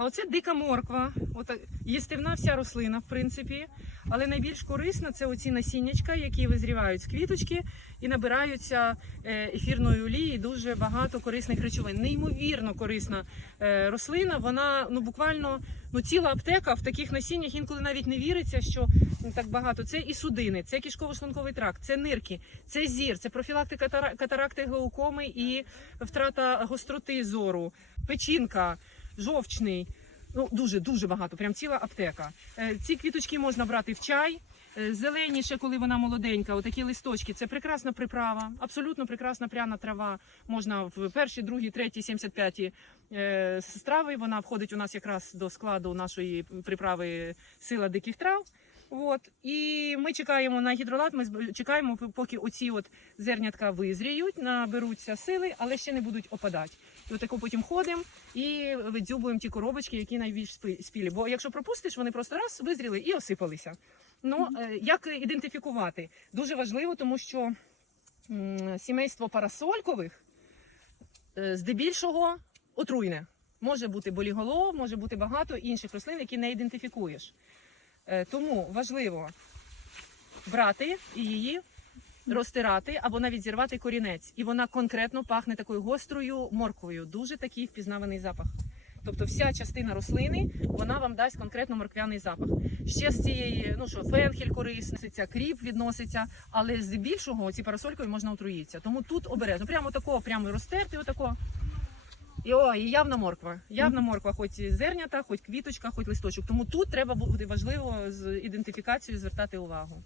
А оце дика морква. От їстивна вся рослина, в принципі. Але найбільш корисна це оці насіннячка, які визрівають з квіточки і набираються е, ефірної олії. Дуже багато корисних речовин. Неймовірно корисна е, рослина. Вона ну буквально ну ціла аптека в таких насіннях. Інколи навіть не віриться, що ну, так багато. Це і судини, це кишково-шлунковий тракт, це нирки, це зір, це профілактика тара- катаракти, глаукоми і втрата гостроти зору, печінка, жовчний. Ну, дуже дуже багато, прям ціла аптека. Е, Ці квіточки можна брати в чай. Зеленіше, Зелені ще, коли вона молоденька, отакі листочки. Це прекрасна приправа, абсолютно прекрасна пряна трава. Можна в перші, другі, треті, 75-ті страви. Вона входить у нас якраз до складу нашої приправи сила диких трав. От і ми чекаємо на гідролат. Ми чекаємо, поки оці от зернятка визріють, наберуться сили, але ще не будуть опадати. І отако потім ходимо і видзюбуємо ті коробочки, які найбільш спілі. Бо якщо пропустиш, вони просто раз визріли і осипалися. Ну е, як ідентифікувати? Дуже важливо, тому що сімейство парасолькових е, здебільшого отруйне. Може бути боліголов, може бути багато інших рослин, які не ідентифікуєш. Е, Тому важливо брати і її розтирати або навіть зірвати корінець. І вона конкретно пахне такою гострою морквою. Дуже такий впізнаваний запах. Тобто вся частина рослини вона вам дасть конкретно морквяний запах. Ще з цієї, ну що, фенхель корисний, кріп відноситься, але здебільшого ці парасолькові можна отруїтися. Тому тут обережно. Прямо такого, прямо розтерти, отако. І, о, і явна морква. Явна морква, хоч зернята, хоч квіточка, хоч листочок. Тому тут треба бути важливо з ідентифікацією звертати увагу.